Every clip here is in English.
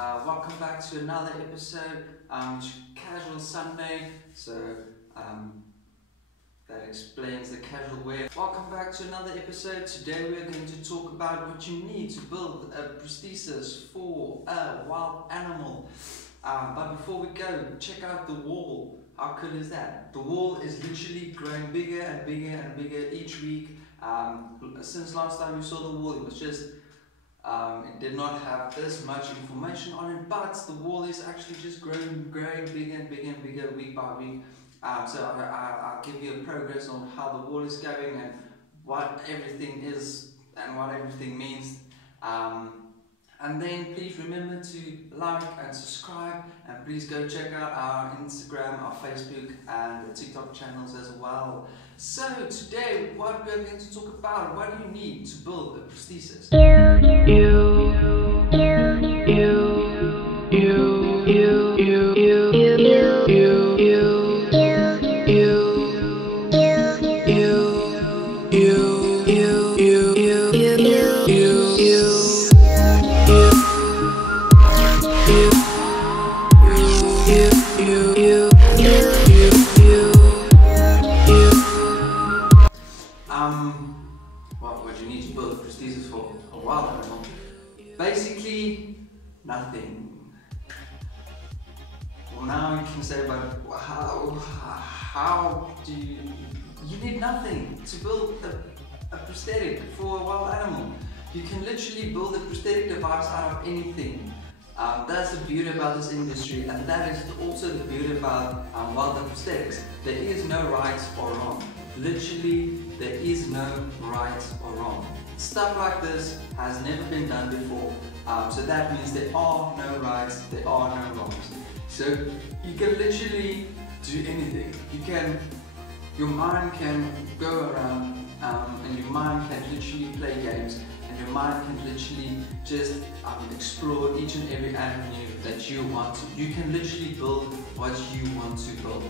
Welcome back to another episode. Casual Sunday, so that explains the casual wear. Welcome back to another episode. Today we're going to talk about what you need to build a prosthesis for a wild animal. But before we go, check out the wall. How cool is that? The wall is literally growing bigger and bigger and bigger each week. Since last time you saw the wall, it was just it did not have this much information on it, but the wall is actually just growing bigger and bigger and bigger week by week. So I'll give you a progress on how the wall is going and what everything is and what everything means. And then please remember to like and subscribe, and please go check out our Instagram, our Facebook and the TikTok channels as well. So today what we're going to talk about, what do you need to build a prosthesis? What do you need to build a prosthesis for a wild animal? Basically, nothing. Well, now you can say, but how do you need nothing to build a prosthetic for a wild animal. You can literally build a prosthetic device out of anything. That's the beauty about this industry, and that is also the beauty about wild prosthetics. There is no right or wrong. Literally, there is no right or wrong. Stuff like this has never been done before, so that means there are no rights, there are no wrongs. So you can literally do anything. Your mind can go around, and your mind can literally play games, and your mind can literally just explore each and every avenue that you want to. You can literally build what you want to build.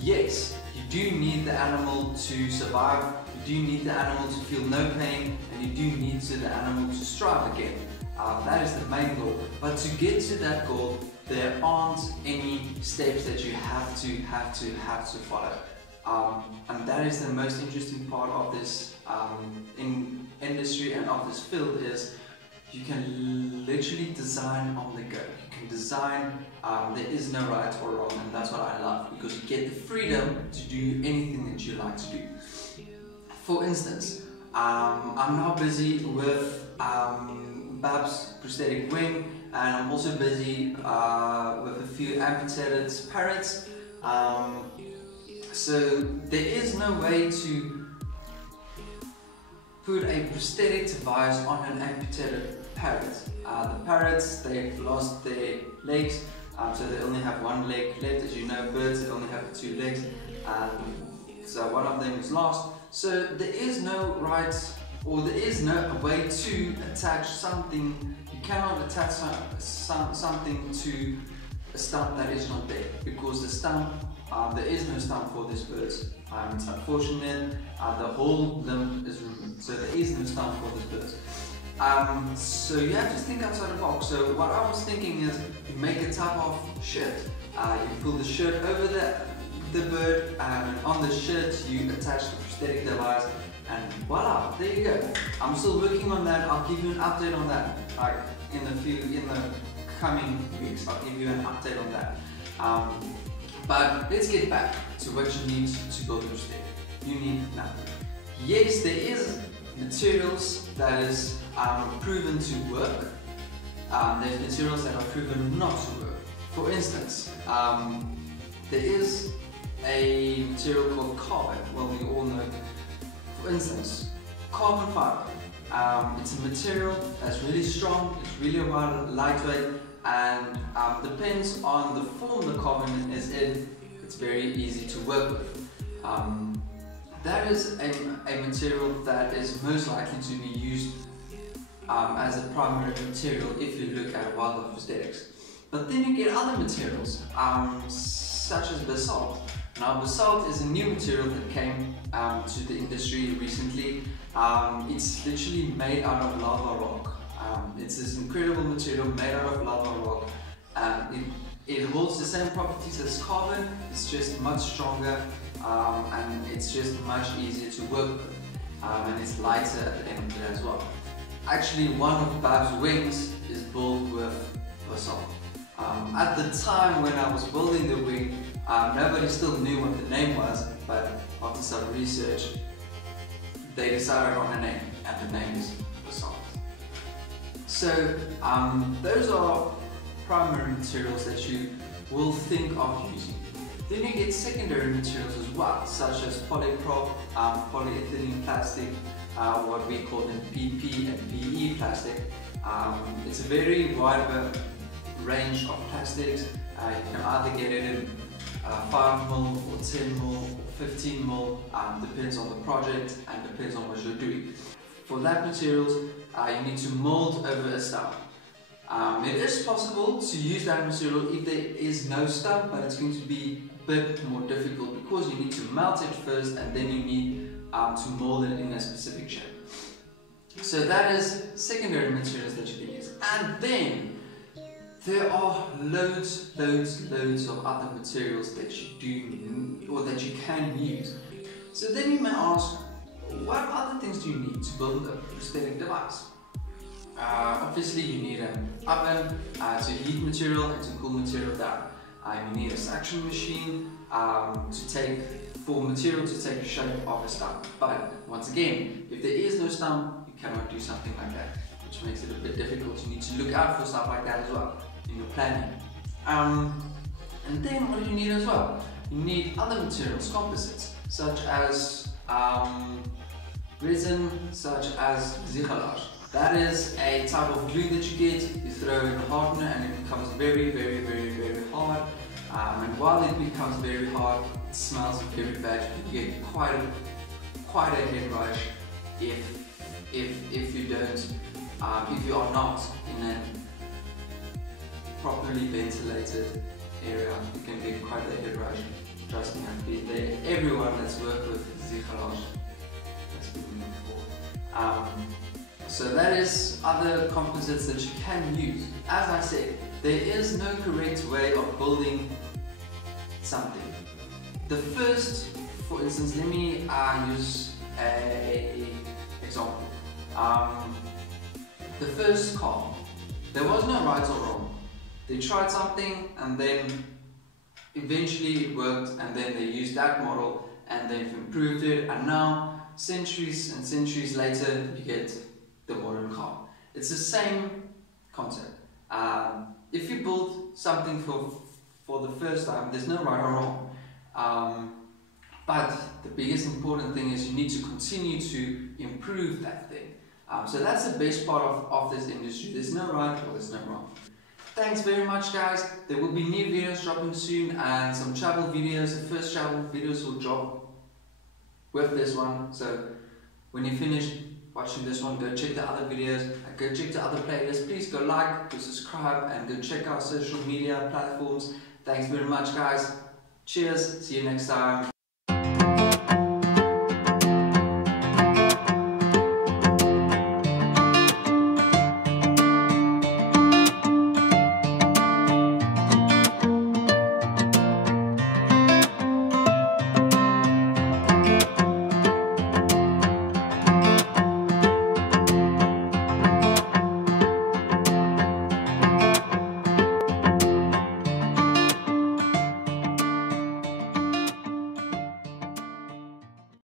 Yes, you do need the animal to survive, you do need the animal to feel no pain, and you do need the animal to strive again. That is the main goal. But to get to that goal, there aren't any steps that you have to follow. And that is the most interesting part of this industry and of this field, is you can literally design on the go. You can design, there is no right or wrong, and that's what I love, because you get the freedom to do anything that you like to do. For instance, I'm now busy with Bab's prosthetic wing, and I'm also busy with a few amputated parrots. So there is no way to put a prosthetic device on an amputated parrot. The parrots, they've lost their legs, so they only have one leg left. As you know, birds, they only have two legs, so one of them is lost. So there is no right, or there is no way to attach something. You cannot attach something to a stump that is not there, because the stump, there is no stump for this bird. It's unfortunate, the whole limb is removed, so there is no stump for this bird. So you have to think outside the box. So what I was thinking is, you make a type of shirt. You pull the shirt over the bird, and on the shirt you attach the prosthetic device, and voila, there you go. I'm still working on that. I'll give you an update on that, like in the coming weeks. I'll give you an update on that. But let's get back to what you need to build a prosthetic. You need nothing. Yes, there is materials that is proven to work. There's materials that are proven not to work. For instance, there is a material called carbon. Well, we all know. For instance, carbon fiber. It's a material that's really strong, it's really lightweight, and depends on the form the carbon is in, it's very easy to work with. That is a material that is most likely to be used as a primary material if you look at wildlife prosthetics. But then you get other materials, such as basalt. Now, basalt is a new material that came to the industry recently. It's literally made out of lava rock. It's this incredible material made out of lava rock. It holds the same properties as carbon, it's just much stronger, and it's just much easier to work with, and it's lighter at the end of the day as well. Actually, one of Bab's wings is built with basalt. At the time when I was building the wing, nobody still knew what the name was, but after some research, they decided on a name, and the name is basalt. So those are primary materials that you will think of using. Then you get secondary materials as well, such as polyprop, polyethylene plastic, what we call them PP and PE plastic. It's a very wide range of plastics. You can either get it in 5mm or 10mm or 15mm, depends on the project and depends on what you're doing. For that materials, you need to mold over a stump. It is possible to use that material if there is no stump, but it's going to be a bit more difficult because you need to melt it first and then you need to mold it in a specific shape. So that is secondary materials that you can use. And then there are loads of other materials that you do or that you can use. So then you may ask, what other things do you need to build a prosthetic device? Obviously you need an oven to heat material and to cool material down. You need a suction machine for material to take the shape of a stump. But once again, if there is no stump, you cannot do something like that, which makes it a bit difficult. You need to look out for stuff like that as well in your planning. And then what do you need as well? You need other materials, composites, such as resin, such as zichelage. That is a type of glue that you get, you throw in a hardener and it becomes very hard. And while it becomes very hard, it smells very bad. You get quite a head rush if you are not in a properly ventilated area. You can get quite a head rush. Trust me, I've been there. Everyone that's worked with zichelage has been there before. So that is other composites that you can use. As I said, there is no correct way of building something. The first, for instance, let me use an example. The first car, there was no right or wrong. They tried something and then eventually it worked, and then they used that model and they've improved it, and now centuries and centuries later you get the modern car. It's the same concept. If you build something for the first time, there's no right or wrong. But the biggest important thing is you need to continue to improve that thing. So that's the best part of this industry. There's no right or there's no wrong. Thanks very much, guys. There will be new videos dropping soon and some travel videos. The first travel videos will drop with this one. So when you finish watching this one, go check the other videos, and go check the other playlists. Please go like, go subscribe, and go check our social media platforms. Thanks very much, guys. Cheers. See you next time.